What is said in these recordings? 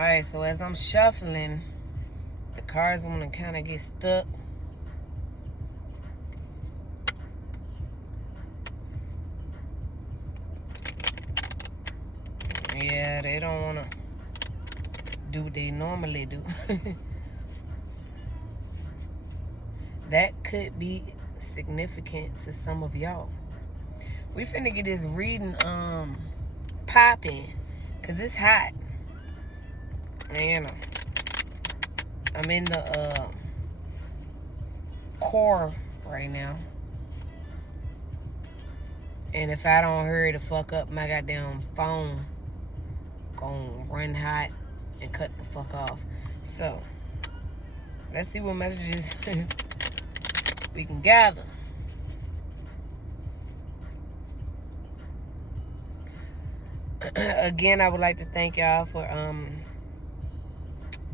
Alright, so as I'm shuffling, the cards want to kind of get stuck. Yeah, they don't want to do what they normally do. That could be significant to some of y'all. We finna get this reading popping, cause it's hot. And you know, I'm in the core right now. And if I don't hurry the fuck up, my goddamn phone gonna run hot and cut the fuck off. So, let's see what messages we can gather. Again, I would like to thank y'all for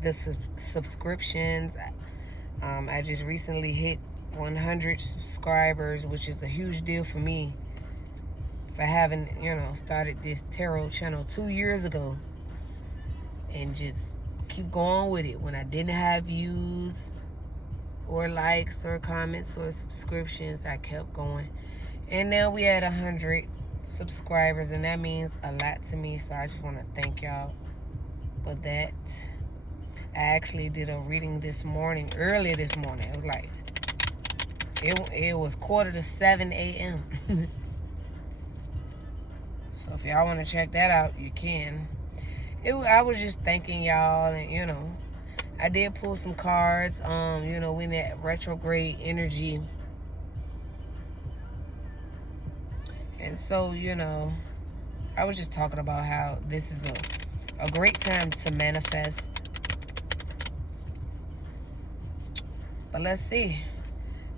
the subscriptions. I just recently hit 100 subscribers, which is a huge deal for me. For having, started this tarot channel 2 years ago and just keep going with it when I didn't have views or likes or comments or subscriptions. I kept going, and now we at 100 subscribers, and that means a lot to me. So I just want to thank y'all for that. I actually did a reading early this morning. It was like it was 6:45 a.m. So if y'all want to check that out, you can. I was just thanking y'all, and I did pull some cards. When that retrograde energy, and so I was just talking about how this is a great time to manifest. But let's see.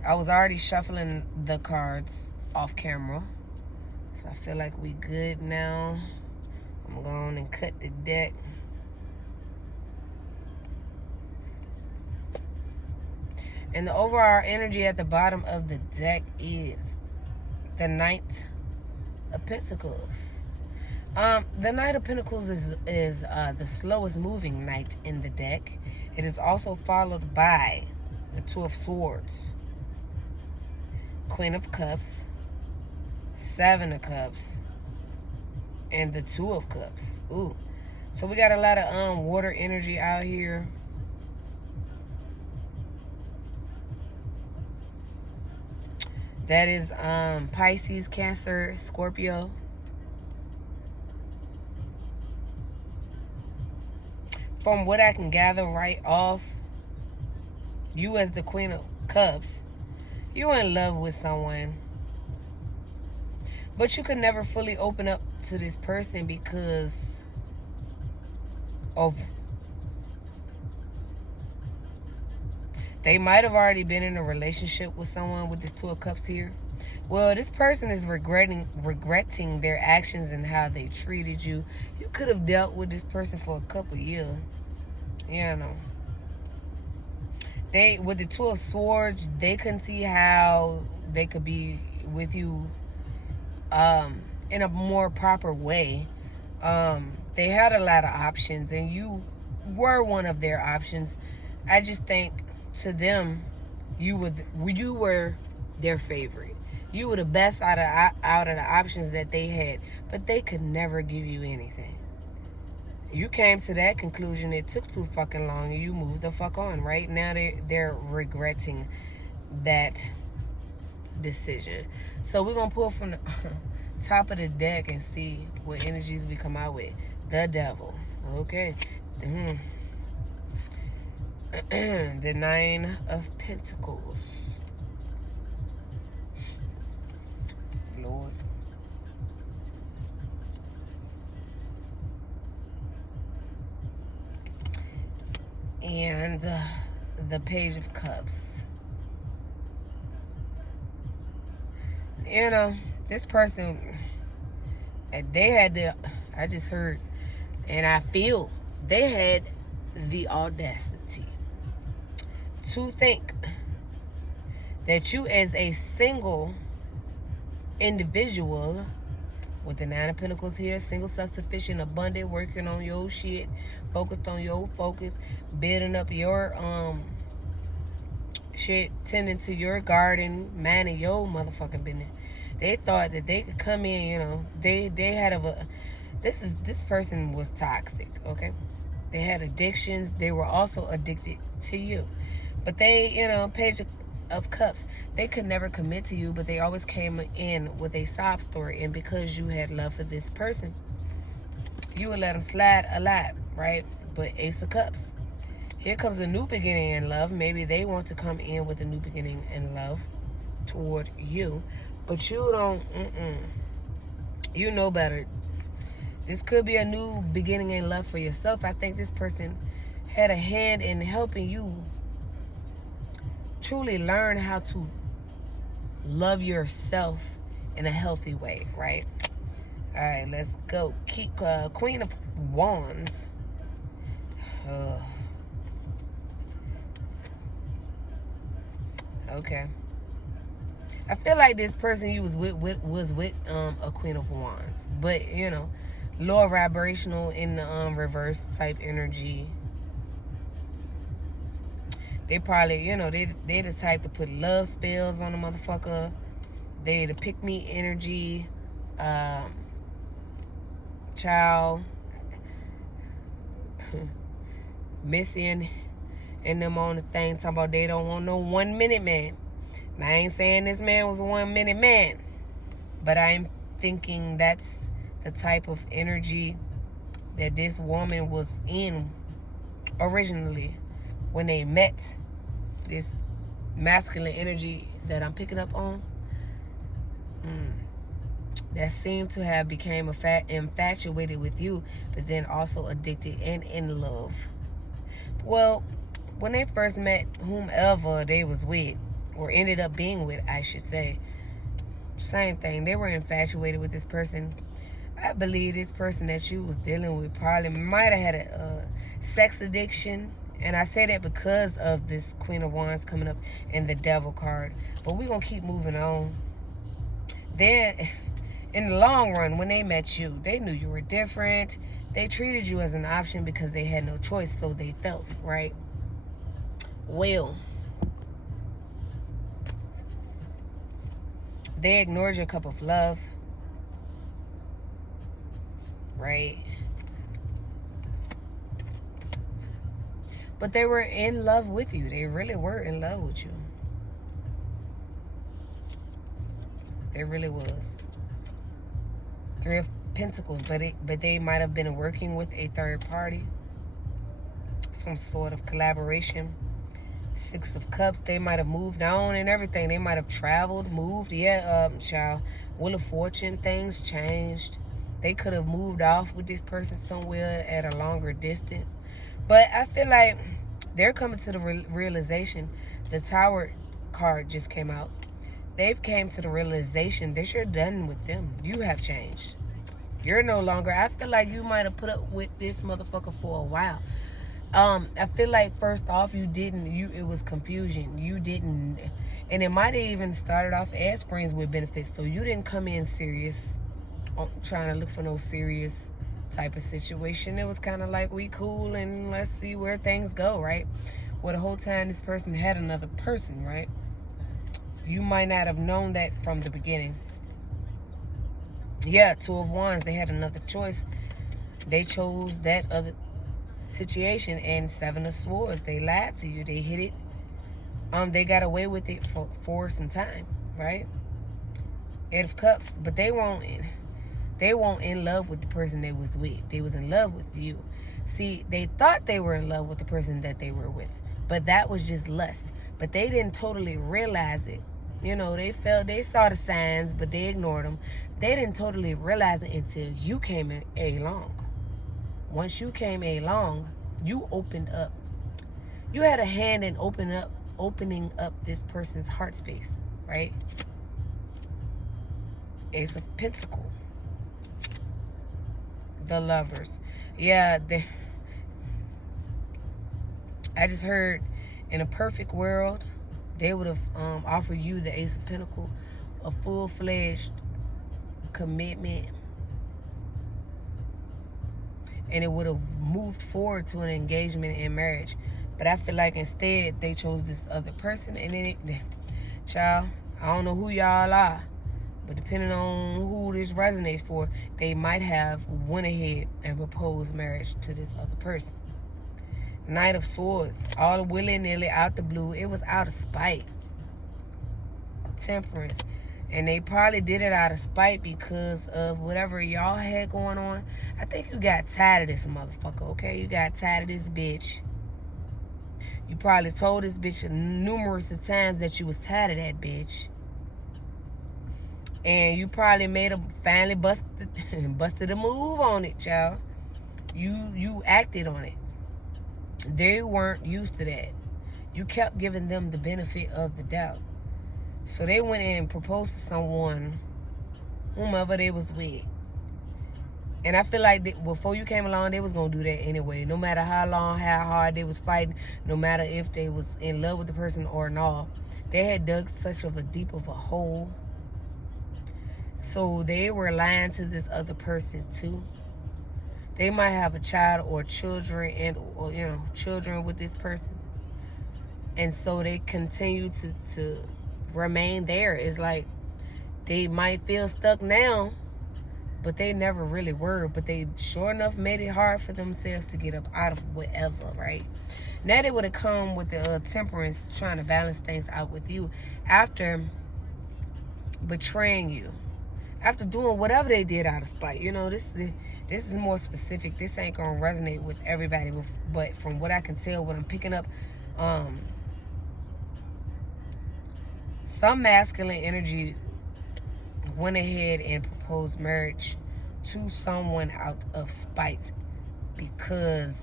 I was already shuffling the cards off camera, so I feel like we good now. I'm going and cut the deck. And the overall energy at the bottom of the deck is the Knight of Pentacles. The Knight of Pentacles is the slowest moving knight in the deck. It is also followed by the Two of Swords, Queen of Cups, Seven of Cups, and the Two of Cups. Ooh. So we got a lot of water energy out here. That is Pisces, Cancer, Scorpio. From what I can gather right off, you as the Queen of Cups, you're in love with someone, but you could never fully open up to this person because of they might have already been in a relationship with someone with this Two of Cups here. Well, this person is regretting their actions and how they treated you. You could have dealt with this person for a couple years. They, with the Two of Swords, they couldn't see how they could be with you in a more proper way. They had a lot of options, and you were one of their options. I just think to them, you were their favorite. You were the best out of the options that they had, but they could never give you anything. You came to that conclusion. It took too fucking long, and you moved the fuck on. Right now, they're regretting that decision. So we're gonna pull from the top of the deck and see what energies we come out with. The Devil. Okay. The Nine of Pentacles. Lord. And the Page of Cups. This person, they had I just heard, and I feel they had the audacity to think that you as a single individual With the Nine of Pentacles here, single, self-sufficient, abundant, working on your shit, focused on your focus, building up your shit, tending to your garden, minding your motherfucking business. They thought that they could come in, you know, they had this person was toxic, okay? They had addictions. They were also addicted to you. But they, you know, Page of Cups, they could never commit to you, but they always came in with a sob story. And because you had love for this person, you would let them slide a lot, right? But Ace of Cups, here comes a new beginning in love. Maybe they want to come in with a new beginning in love toward you, but you don't, you know better. This could be a new beginning in love for yourself. I think this person had a hand in helping you truly learn how to love yourself in a healthy way, right? All right, let's go. Keep Queen of Wands. Okay. I feel like this person you was with a Queen of Wands, but you know, lower vibrational in the reverse type energy. They probably, you know, they the type to put love spells on the motherfucker. They the pick me energy. Child. Missy and them on the thing talking about they don't want no 1 minute man. And I ain't saying this man was a 1 minute man, but I'm thinking that's the type of energy that this woman was in originally when they met. This masculine energy that I'm picking up on, that seemed to have became infatuated with you, but then also addicted and in love. Well, when they first met, whomever they was with, or ended up being with, I should say, same thing. They were infatuated with this person. I believe this person that you was dealing with probably might have had a sex addiction. And I say that because of this Queen of Wands coming up and the Devil card. But we're going to keep moving on. Then, in the long run, when they met you, they knew you were different. They treated you as an option because they had no choice, so they felt, right? Well, they ignored your cup of love, right? But they were in love with you. They really were in love with you. They really was. Three of Pentacles, but they might have been working with a third party. Some sort of collaboration. Six of Cups, they might have moved on and everything. They might have traveled, moved. Yeah, child. Wheel of Fortune, things changed. They could have moved off with this person somewhere at a longer distance. But I feel like they're coming to the realization. The Tower card just came out. They've came to the realization that you're done with them. You have changed. You're no longer. I feel like you might have put up with this motherfucker for a while. I feel like first off, it was confusion. You didn't, and it might have even started off as friends with benefits. So you didn't come in serious, trying to look for no serious type of situation. It was kind of like, we cool and let's see where things go, right? Well, the whole time this person had another person, right? You might not have known that from the beginning. Yeah, Two of Wands, they had another choice. They chose that other situation. And Seven of Swords, they lied to you. They hid it. They got away with it for some time, right? Eight of Cups, but they weren't in love with the person they was with. They was in love with you. See, they thought they were in love with the person that they were with, but that was just lust. But they didn't totally realize it. You know, they saw the signs, but they ignored them. They didn't totally realize it until you came along. Once you came along, you opened up. You had a hand in opening up this person's heart space, right? Ace of Pentacles. The Lovers. Yeah, I just heard in a perfect world, they would have offered you, the Ace of Pentacles, a full-fledged commitment, and it would have moved forward to an engagement and marriage. But I feel like instead they chose this other person, and then child, I don't know who y'all are, but depending on who this resonates for, they might have went ahead and proposed marriage to this other person. Knight of Swords, all willy-nilly, out the blue. It was out of spite. Temperance. And they probably did it out of spite because of whatever y'all had going on. I think you got tired of this motherfucker, okay? You got tired of this bitch. You probably told this bitch numerous of times that you was tired of that bitch. And you probably made a finally busted a move on it, child. You acted on it. They weren't used to that. You kept giving them the benefit of the doubt. So they went and proposed to someone, whomever they was with. And I feel like before you came along, they was going to do that anyway. No matter how long, how hard they was fighting, no matter if they was in love with the person or not, they had dug such of a deep of a hole. So they were lying to this other person too. They might have a child or children or children with this person. And so they continue to remain there. It's like they might feel stuck now, but they never really were. But they sure enough made it hard for themselves to get up out of whatever, right? Now they would have come with the temperance, trying to balance things out with you after betraying you, after doing whatever they did out of spite. This is more specific. This ain't gonna resonate with everybody, but from what I can tell, what I'm picking up, some masculine energy went ahead and proposed marriage to someone out of spite because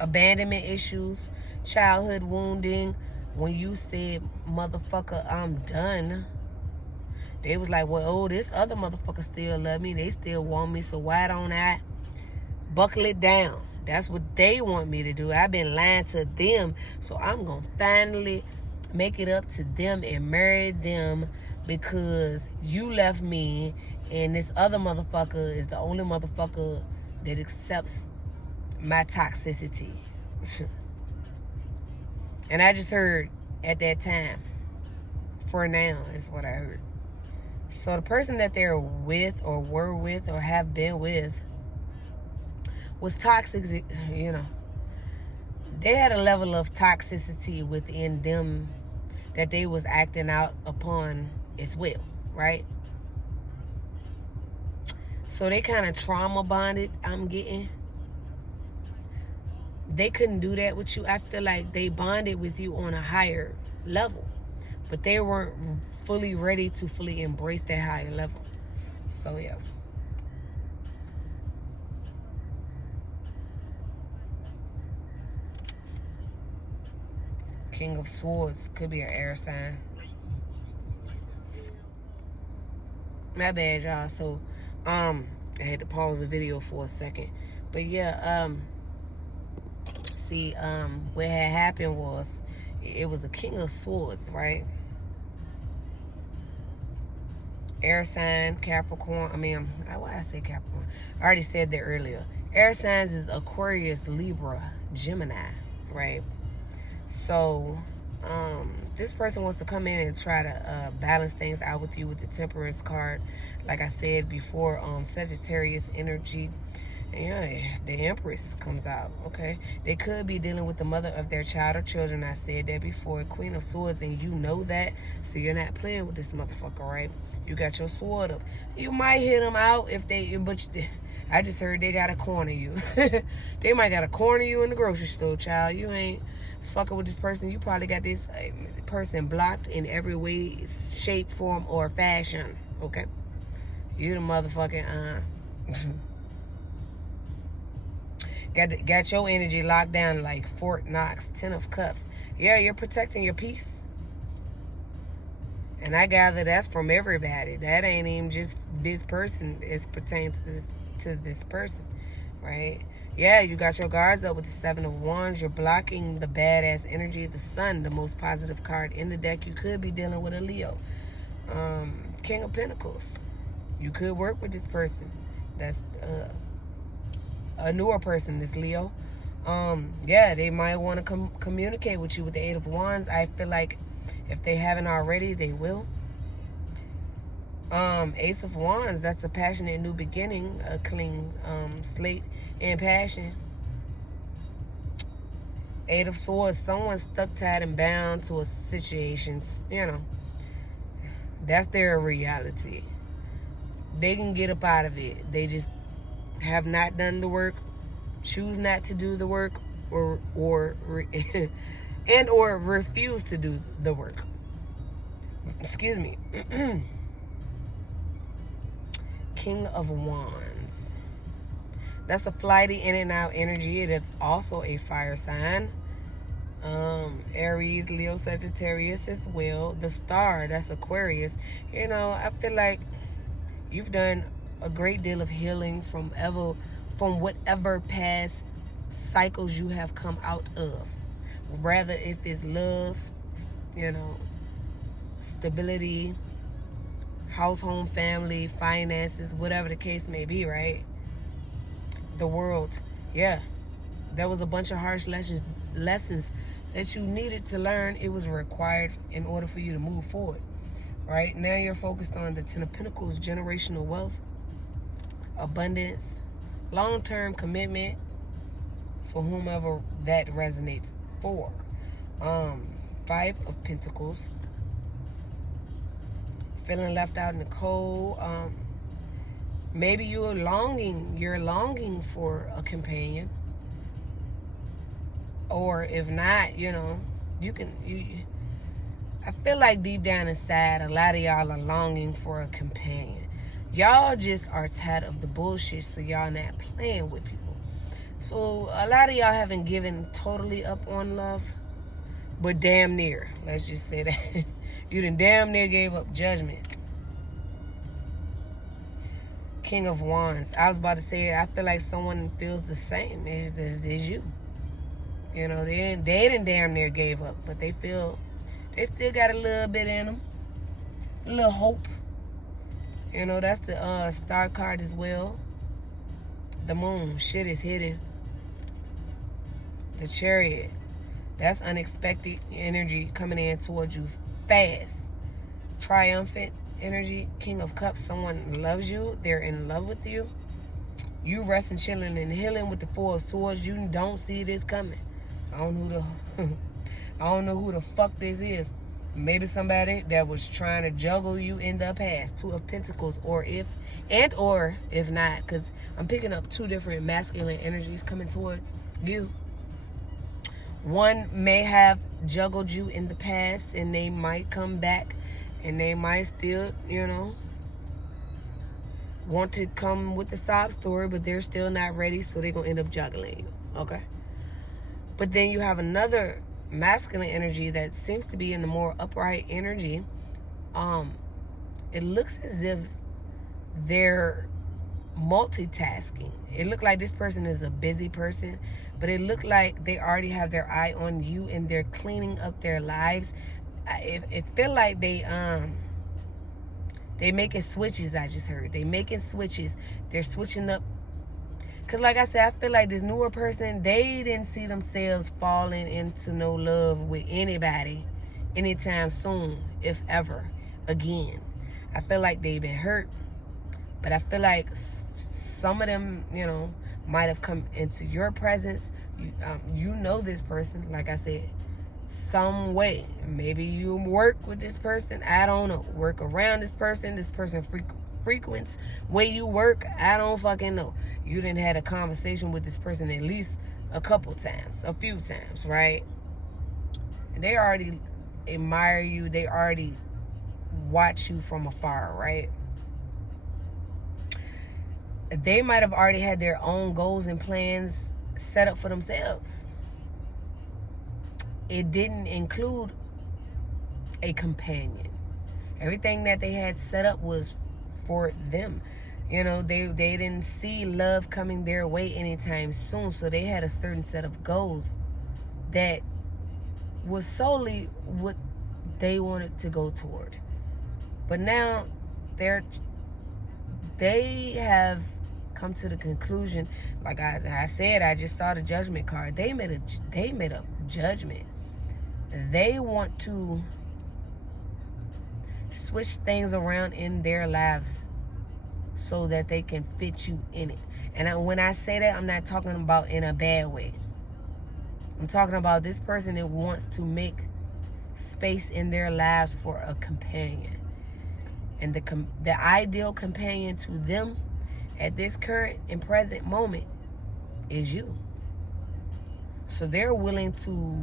abandonment issues, childhood wounding. When you said, motherfucker, I'm done, they was like, well, this other motherfucker still love me. They still want me, so why don't I buckle it down? That's what they want me to do. I've been lying to them, so I'm going to finally make it up to them and marry them because you left me, and this other motherfucker is the only motherfucker that accepts my toxicity. And I just heard at that time, for now, is what I heard. So the person that they're with or were with or have been with was toxic, They had a level of toxicity within them that they was acting out upon as well, right? So they kind of trauma bonded, I'm getting. They couldn't do that with you. I feel like they bonded with you on a higher level, but they weren't fully ready to fully embrace that higher level. So yeah. King of Swords could be an air sign. My bad, y'all. So I had to pause the video for a second. But yeah, what had happened was it was a King of Swords, right? Air sign, Capricorn. Why I say Capricorn? I already said that earlier. Air signs is Aquarius, Libra, Gemini, right? So this person wants to come in and try to balance things out with you with the Temperance card. Like I said before, Sagittarius energy. Yeah, the Empress comes out, okay? They could be dealing with the mother of their child or children. I said that before. Queen of Swords, and you know that, so you're not playing with this motherfucker, right? You got your sword up. You might hit them out I just heard they got to corner you. They might got to corner you in the grocery store, child. You ain't fucking with this person. You probably got this person blocked in every way, shape, form, or fashion, okay? You the motherfucking got your energy locked down like Fort Knox, 10 of Cups. Yeah, you're protecting your peace. And I gather that's from everybody. That ain't even just this person. It pertains to this person, right? Yeah, you got your guards up with the 7 of Wands. You're blocking the badass energy of the Sun, the most positive card in the deck. You could be dealing with a Leo. King of Pentacles. You could work with this person. That's a newer person, this Leo. Yeah, they might want to communicate with you with the Eight of Wands. I feel like if they haven't already, they will. Ace of Wands, that's a passionate new beginning, a clean slate and passion. Eight of Swords, someone stuck, tied, and bound to a situation, that's their reality. They can get up out of it. They just have not done the work, choose not to do the work, or and or refuse to do the work. Excuse me. King of Wands. That's a flighty in and out energy. That's also a fire sign. Aries, Leo, Sagittarius as well. The star, that's Aquarius. I feel like you've done a great deal of healing from whatever past cycles you have come out of. Rather if it's love, stability, house, home, family, finances, whatever the case may be, right? The world, yeah. There was a bunch of harsh lessons that you needed to learn. It was required in order for you to move forward, right? Now you're focused on the Ten of Pentacles, generational wealth, abundance, long-term commitment for whomever that resonates for. Five of Pentacles, feeling left out in the cold. Maybe you're longing for a companion. Or if not, I feel like deep down inside, a lot of y'all are longing for a companion. Y'all just are tired of the bullshit, so y'all not playing with people. So a lot of y'all haven't given totally up on love, but damn near. Let's just say that. You done damn near gave up judgment. King of Wands. I was about to say, I feel like someone feels the same as you. They didn't damn near gave up, but they still got a little bit in them. A little hope. That's the star card as well. The moon. Shit is hidden. The Chariot. That's unexpected energy coming in towards you fast. Triumphant energy. King of Cups. Someone loves you. They're in love with you. You resting, chilling, and healing with the Four of Swords. You don't see this coming. I don't know who the fuck this is. Maybe somebody that was trying to juggle you in the past. Two of Pentacles, or if not, because I'm picking up two different masculine energies coming toward you. One may have juggled you in the past, and they might come back, and they might still, want to come with the sob story, but they're still not ready, so they're gonna end up juggling you. Okay. But then you have another masculine energy that seems to be in the more upright energy. It looks as if they're multitasking. It looked like this person is a busy person, but it looked like they already have their eye on you and they're cleaning up their lives. It feel like they making switches. I just heard they making switches. They're switching up. Because like I said, I feel like this newer person, they didn't see themselves falling into no love with anybody anytime soon, if ever, again. I feel like they've been hurt. But I feel like some of them, might have come into your presence. You know this person, like I said, some way. Maybe you work with this person. I don't know. Work around this person. This person frequents where you work. I don't fucking know. You didn't had a conversation with this person at least a few times, right? And they already admire you. They already watch you from afar, right? They might have already had their own goals and plans set up for themselves. It didn't include a companion. Everything that they had set up was for them. They didn't see love coming their way anytime soon, so they had a certain set of goals that was solely what they wanted to go toward. But now they have come to the conclusion, like I said, I just saw the judgment card. They made a judgment. They want to switch things around in their lives so that they can fit you in it. And when I say that, I'm not talking about in a bad way. I'm talking about this person that wants to make space in their lives for a companion. And the ideal companion to them at this current and present moment is you. So they're willing to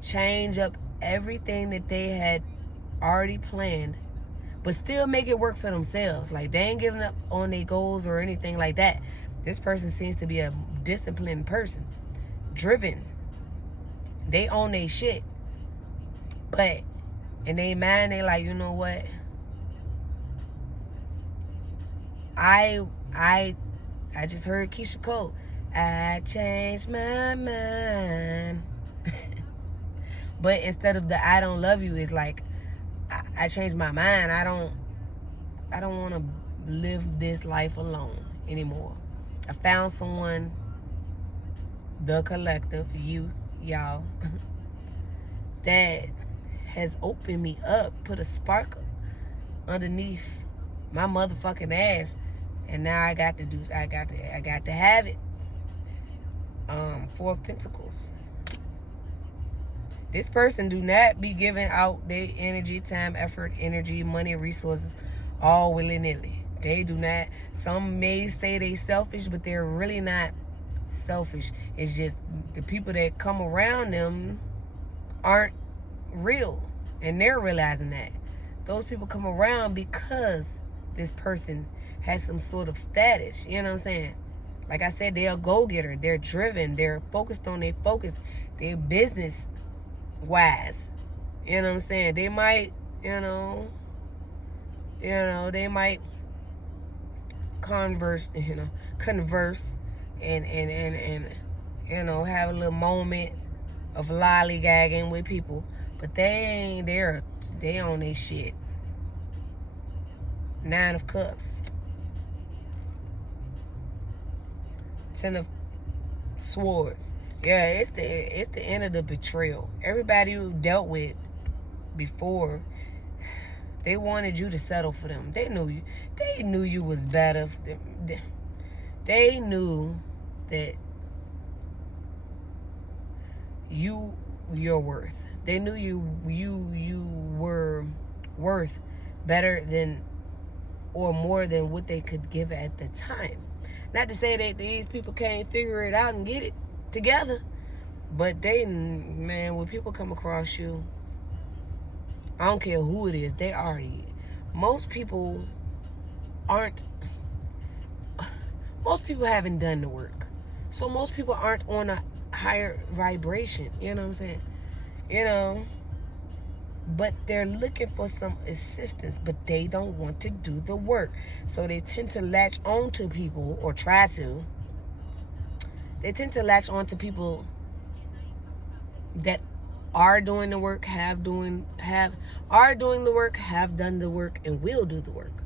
change up everything that they had already planned, but still make it work for themselves. Like, they ain't giving up on their goals or anything like that. This person seems to be a disciplined person, driven. They own their shit, but in their mind, they like, you know what? I just heard Keisha Cole. I changed my mind. But instead of the I don't love you, it's like, I changed my mind. I don't want to live this life alone anymore. I found someone, the collective, y'all, that has opened me up, put a spark underneath my motherfucking ass, and now I got to have it. Four of Pentacles. This person do not be giving out their energy, time, effort, energy, money, resources, all willy-nilly. They do not. Some may say they selfish, but they're really not selfish. It's just the people that come around them aren't real, and they're realizing that. Those people come around because this person has some sort of status. You know what I'm saying? Like I said, they're a go-getter. They're driven. They're focused on their focus. They're business wise. You know what I'm saying? They might, they might converse and have a little moment of lollygagging with people, but they ain't there. They on their shit. Nine of Cups. Ten of Swords. Yeah, it's the end of the betrayal. Everybody you dealt with before, they wanted you to settle for them. They knew you was better. They knew that your worth. They knew you were worth better than or more than what they could give at the time. Not to say that these people can't figure it out and get it together, but when people come across you, I don't care who it is, they already, most people haven't done the work. So most people aren't on a higher vibration, you know what I'm saying? But they're looking for some assistance, but they don't want to do the work. So they tend to latch on to people, or try to. They tend to latch on to people that are doing the work, are doing the work, have done the work, and will do the work.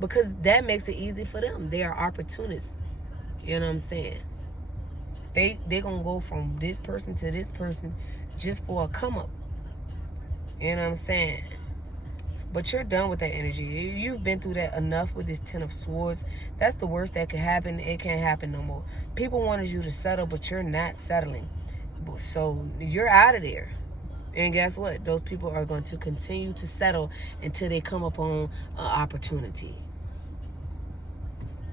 Because that makes it easy for them. They are opportunists. You know what I'm saying? They gonna go from this person to this person just for a come up. You know what I'm saying? But you're done with that energy. You've been through that enough with this Ten of Swords. That's the worst that could happen. It can't happen no more. People wanted you to settle, but you're not settling. So you're out of there. And guess what? Those people are going to continue to settle until they come upon an opportunity.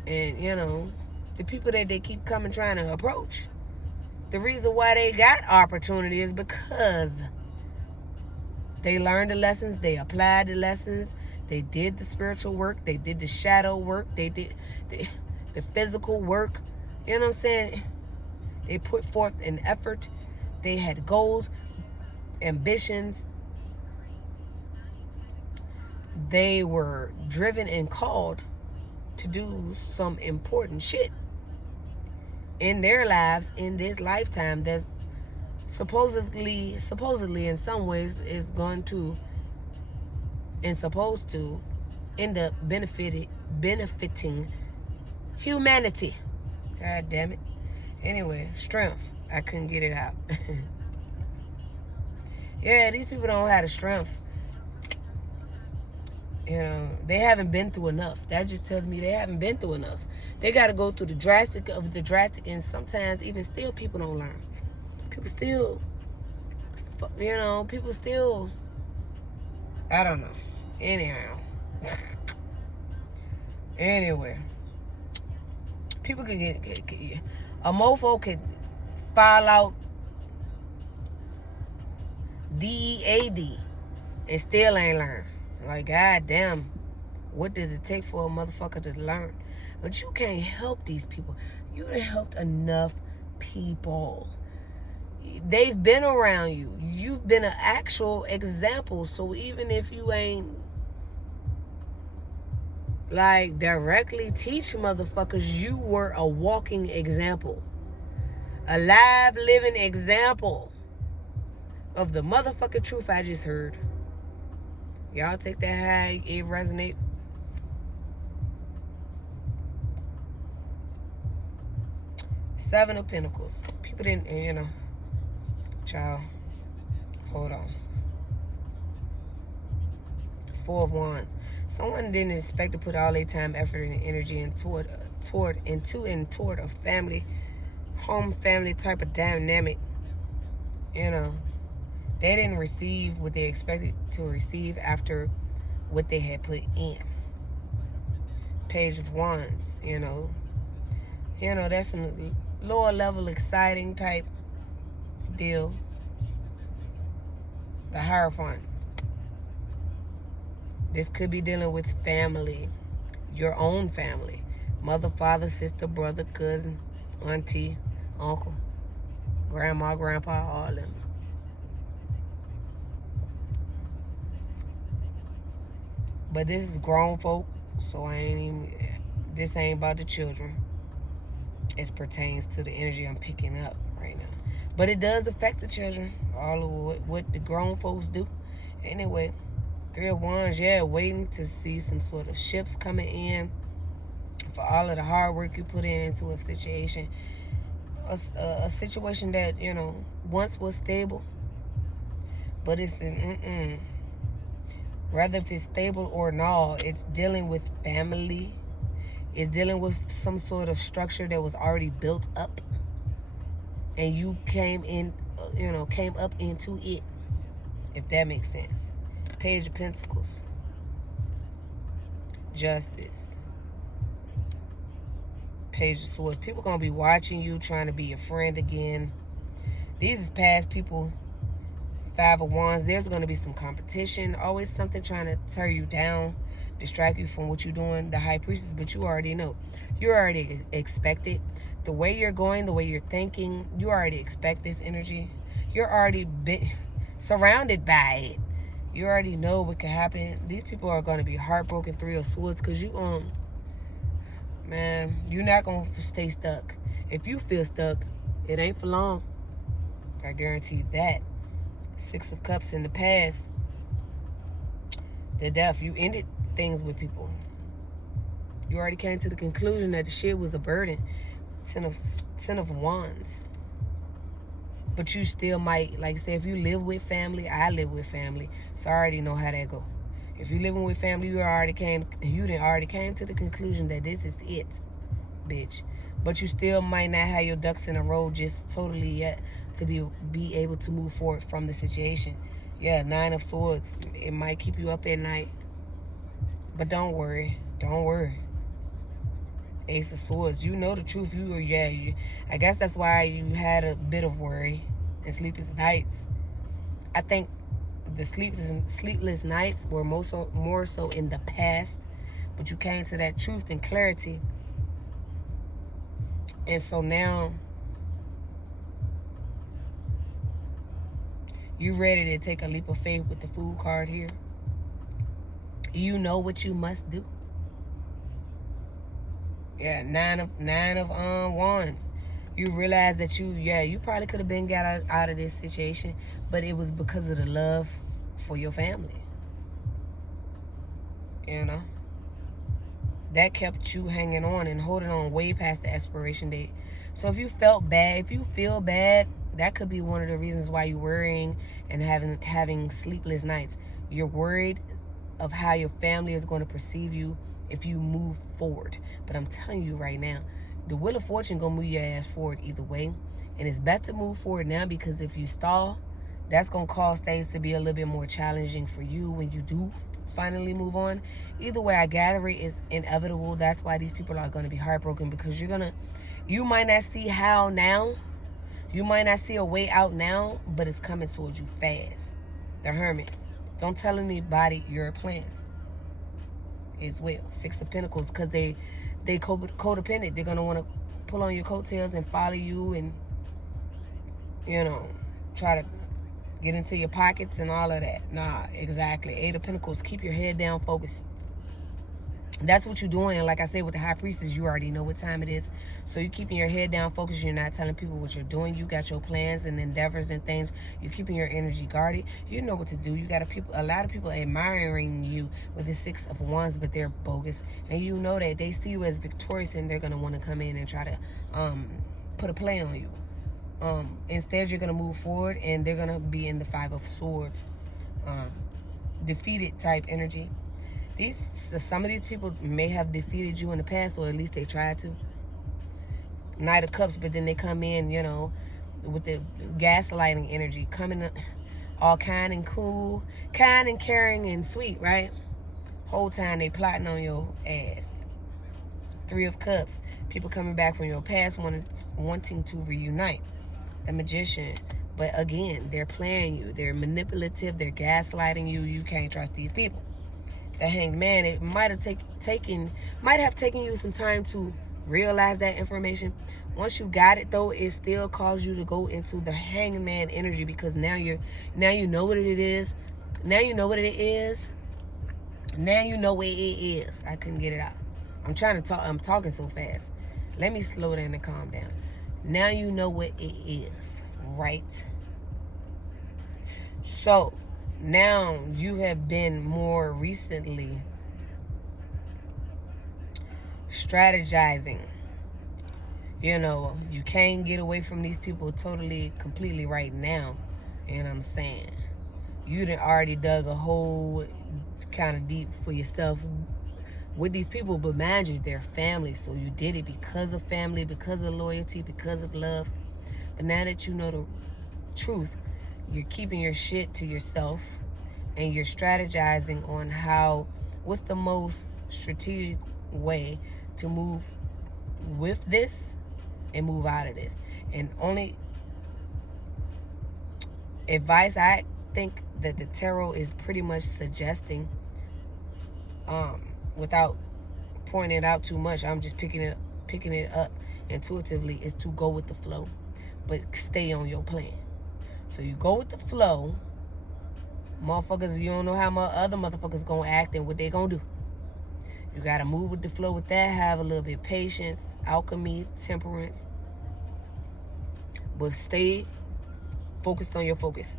And, the people that they keep coming trying to approach, the reason why they got opportunity is because they learned the lessons, they applied the lessons, they did the spiritual work, they did the shadow work, they did the physical work. You know what I'm saying? They put forth an effort. They had goals, ambitions. They were driven and called to do some important shit in their lives in this lifetime that's supposedly in some ways is going to and supposed to end up benefiting humanity. God damn it. Anyway, strength. I couldn't get it out. Yeah, these people don't have the strength. You know, they haven't been through enough. That just tells me they haven't been through enough. They got to go through the drastic of the drastic, and sometimes even still people don't learn. People still, people still, I don't know. Anyhow. Anyway. People could get a mofo could file out DEAD and still ain't learn. Like, god damn, what does it take for a motherfucker to learn? But you can't help these people. You done helped enough people. They've been around you. You've been an actual example. So even if you ain't like directly teach motherfuckers, you were a walking example. A live, living example of the motherfucking truth I just heard. Y'all take that how it resonate. Seven of Pentacles. People didn't, child. Hold on. Four of Wands. Someone didn't expect to put all their time, effort, and energy toward a family, home family type of dynamic. They didn't receive what they expected to receive after what they had put in. Page of Wands, that's some lower level exciting type deal. The Hierophant. This could be dealing with family, your own family. Mother, father, sister, brother, cousin, auntie, uncle, grandma, grandpa, all of them. But this is grown folk, so this ain't about the children. It pertains to the energy I'm picking up right now. But it does affect the children, all of what the grown folks do. Anyway, Three of Wands, waiting to see some sort of ships coming in for all of the hard work you put into a situation. A situation that, once was stable, but it's rather if it's stable or not, it's dealing with family. It's dealing with some sort of structure that was already built up, and you came up into it, if that makes sense. Page of Pentacles. Justice. Page of Swords. People gonna be watching you, trying to be your friend again. These is past people. Five of Wands. There's gonna be some competition. Always something trying to tear you down, distract you from what you're doing. The High Priestess, but you already know. You already expect it. The way you're going, the way you're thinking, you already expect this energy. You're already surrounded by it. You already know what can happen. These people are going to be heartbroken. Three of Swords, because you're not going to stay stuck. If you feel stuck, it ain't for long. I guarantee that. Six of Cups in the past. The death. You ended things with people. You already came to the conclusion that the shit was a burden. Ten of Wands. But you still might, like I said, if you live with family, I live with family, so I already know how that go. If you living with family, you already came to the conclusion that this is it, bitch. But you still might not have your ducks in a row just totally yet to be able to move forward from the situation. Yeah, Nine of Swords. It might keep you up at night, but don't worry. Ace of Swords. You know the truth. I guess that's why you had a bit of worry and sleepless nights. I think the sleepless nights were more so in the past, but you came to that truth and clarity. And so now you ready to take a leap of faith with the Fool card here. You know what you must do. Yeah, nine of Wands. You realize that you probably could have been got out of this situation, but it was because of the love for your family. that kept you hanging on and holding on way past the expiration date. So if you felt bad, if you feel bad, that could be one of the reasons why you're worrying and having sleepless nights. You're worried of how your family is going to perceive you if you move forward. But I'm telling you right now, the Wheel of Fortune gonna move your ass forward either way. And it's best to move forward now, because if you stall, that's gonna cause things to be a little bit more challenging for you when you do finally move on. Either way, I gather it is inevitable. That's why these people are gonna be heartbroken, because you might not see how now. You might not see a way out now, but it's coming towards you fast. The Hermit. Don't tell anybody your plans as well. Six of Pentacles, because they codependent. They're gonna want to pull on your coattails and follow you, and try to get into your pockets and all of that. Nah, exactly. Eight of Pentacles. Keep your head down, focus. That's what you're doing. Like I said, with the High Priestess, you already know what time it is. So you're keeping your head down, focused. You're not telling people what you're doing. You got your plans and endeavors and things. You're keeping your energy guarded. You know what to do. You got a lot of people admiring you with the Six of Wands, but they're bogus. And you know that they see you as victorious, and they're going to want to come in and try to put a play on you. Instead, you're going to move forward, and they're going to be in the Five of Swords. Defeated type energy. Some of these people may have defeated you in the past, or at least they tried to. Knight of Cups, but then they come in, with the gaslighting energy, coming all kind and cool, kind and caring and sweet, right? Whole time they plotting on your ass. Three of Cups, people coming back from your past wanting to reunite. The Magician, but again, they're playing you. They're manipulative. They're gaslighting you. You can't trust these people. The Hanged Man, it might have taken you some time to realize that information. Once you got it, though, it still caused you to go into the Hanged Man energy, because now you know what it is. Now you know what it is. Now you know what it is. I couldn't get it out. I'm trying to talk. I'm talking so fast. Let me slow down and calm down. Now you know what it is, right? So now you have been more recently strategizing. You can't get away from these people totally, completely right now. You know what I'm saying? You done already dug a hole kind of deep for yourself with these people, but mind you, they're family. So you did it because of family, because of loyalty, because of love. But now that you know the truth, you're keeping your shit to yourself, and you're strategizing on what's the most strategic way to move with this and move out of this. And only advice I think that the tarot is pretty much suggesting, without pointing it out too much, I'm just picking it up intuitively, is to go with the flow, but stay on your plan. So you go with the flow. Motherfuckers, you don't know how other motherfuckers gonna act and what they gonna do. You gotta move with the flow with that. Have a little bit of patience, alchemy, temperance, but stay focused on your focus.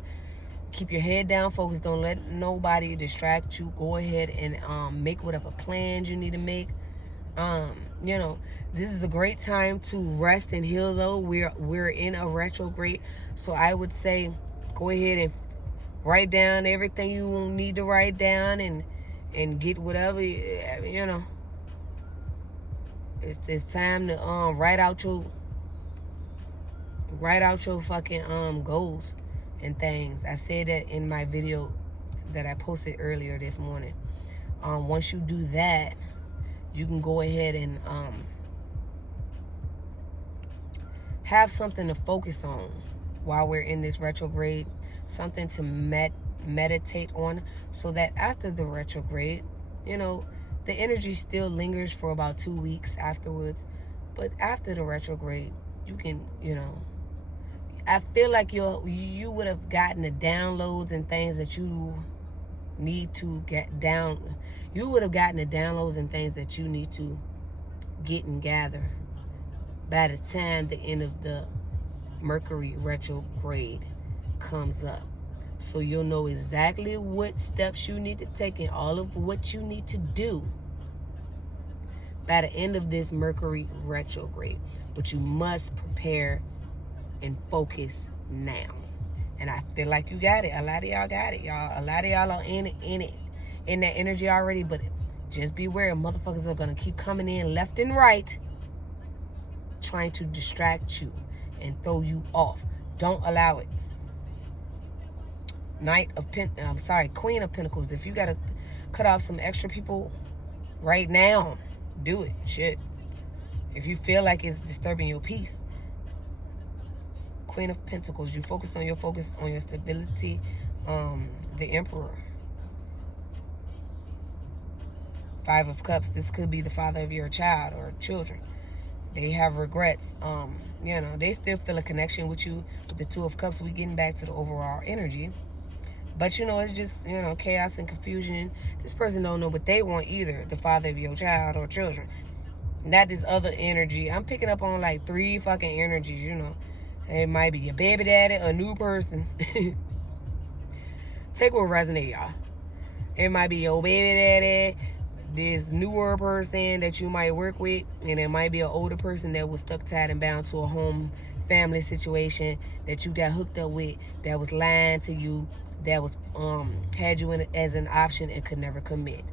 Keep your head down, focus. Don't let nobody distract you. Go ahead and make whatever plans you need to make. This is a great time to rest and heal, though. We're in a retrograde, so I would say go ahead and write down everything you need to write down, and get whatever, It's time to write out your fucking goals and things. I said that in my video that I posted earlier this morning. Once you do that, you can go ahead and have something to focus on while we're in this retrograde, something to meditate on, so that after the retrograde, the energy still lingers for about 2 weeks afterwards. But after the retrograde, you can, I feel like you would have gotten the downloads and things that you need to get down. You would have gotten the downloads and things that you need to get and gather by the time the end of the Mercury retrograde comes up. So you'll know exactly what steps you need to take and all of what you need to do by the end of this Mercury retrograde. But you must prepare and focus now. And I feel like you got it. A lot of y'all got it, y'all. A lot of y'all are in that energy already. But just beware, motherfuckers are gonna keep coming in left and right, trying to distract you and throw you off. Don't allow it. Queen of Pentacles. If you gotta cut off some extra people right now, do it. Shit. If you feel like it's disturbing your peace. Queen of Pentacles. You focus on your stability. The Emperor. Five of Cups. This could be the father of your child or children. They have regrets. They still feel a connection with you. With the Two of Cups, we getting back to the overall energy. But, it's just, chaos and confusion. This person don't know what they want either. The father of your child or children. Not this other energy. I'm picking up on like 3 fucking energies, It might be your baby daddy, a new person. Take what resonate, y'all. It might be your baby daddy, this newer person that you might work with, and it might be an older person that was stuck, tied, and bound to a home family situation that you got hooked up with, that was lying to you, that was had you in as an option and could never commit.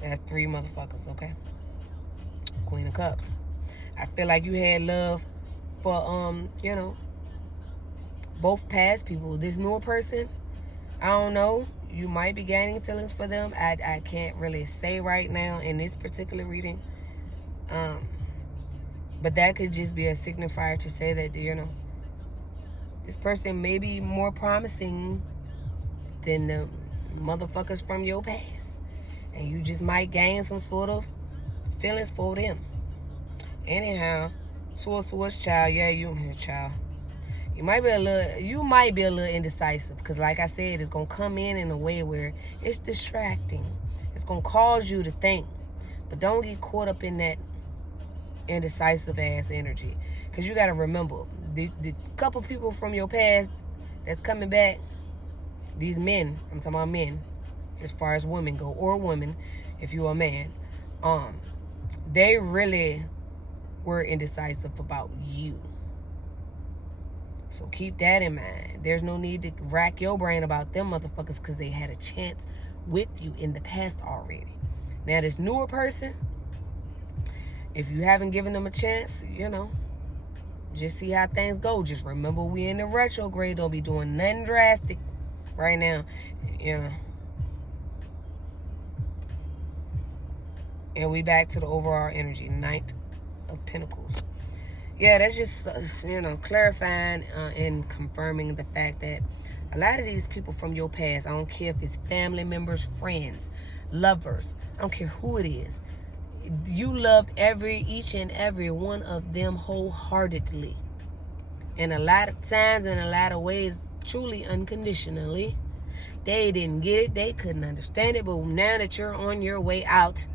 That's 3 motherfuckers, okay? Queen of Cups. I feel like you had love for both past people. This newer person, I don't know. You might be gaining feelings for them. I can't really say right now in this particular reading. But that could just be a signifier to say that, this person may be more promising than the motherfuckers from your past. And you just might gain some sort of feelings for them. Anyhow, Two of Swords, child. Yeah, you here, child. You might be a little indecisive, because like I said, it's going to come in a way where it's distracting. It's going to cause you to think. But don't get caught up in that indecisive ass energy, because you got to remember, the couple people from your past that's coming back, these men, I'm talking about men, as far as women go, or women, if you're a man, they really were indecisive about you. So keep that in mind. There's no need to rack your brain about them motherfuckers, because they had a chance with you in the past already. Now this newer person, if you haven't given them a chance, just see how things go. Just remember, we in the retrograde. Don't be doing nothing drastic right now, And we back to the overall energy. Knight of Pentacles. Yeah, that's just, clarifying and confirming the fact that a lot of these people from your past, I don't care if it's family members, friends, lovers, I don't care who it is, you loved each and every one of them wholeheartedly. And a lot of times, in a lot of ways, truly unconditionally. They didn't get it. They couldn't understand it. But now that you're on your way out,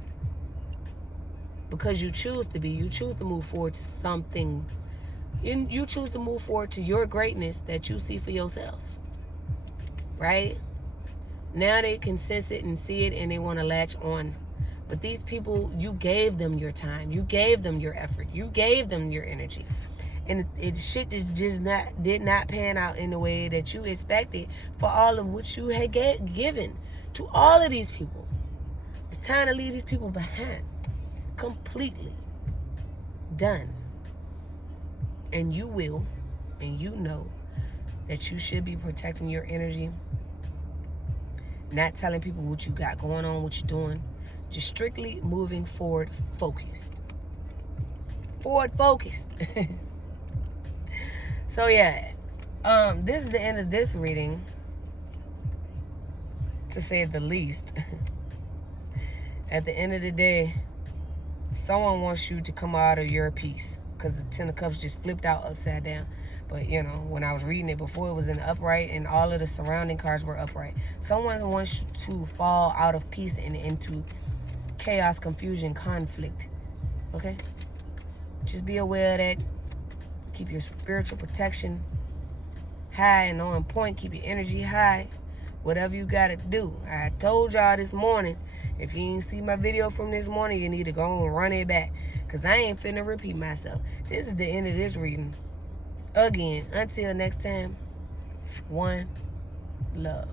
because you choose to move forward to something. You choose to move forward to your greatness that you see for yourself. Right? Now they can sense it and see it, and they want to latch on. But these people, you gave them your time. You gave them your effort. You gave them your energy. And shit just did not pan out in the way that you expected for all of what you had given to all of these people. It's time to leave these people behind. Completely. Done. And you will, and you know that you should be protecting your energy. Not telling people what you got going on, what you're doing. Just strictly moving forward focused. Forward focused. So yeah, this is the end of this reading, to say the least. At the end of the day, someone wants you to come out of your peace, because the Ten of Cups just flipped out upside down. But when I was reading it before, it was in the upright, and all of the surrounding cards were upright. Someone wants you to fall out of peace and into chaos, confusion, conflict. Okay? Just be aware of that. Keep your spiritual protection high and on point. Keep your energy high. whatever you got to do. I told y'all this morning, if you ain't see my video from this morning, you need to go and run it back, because I ain't finna repeat myself. This is the end of this reading. Again, until next time, one love.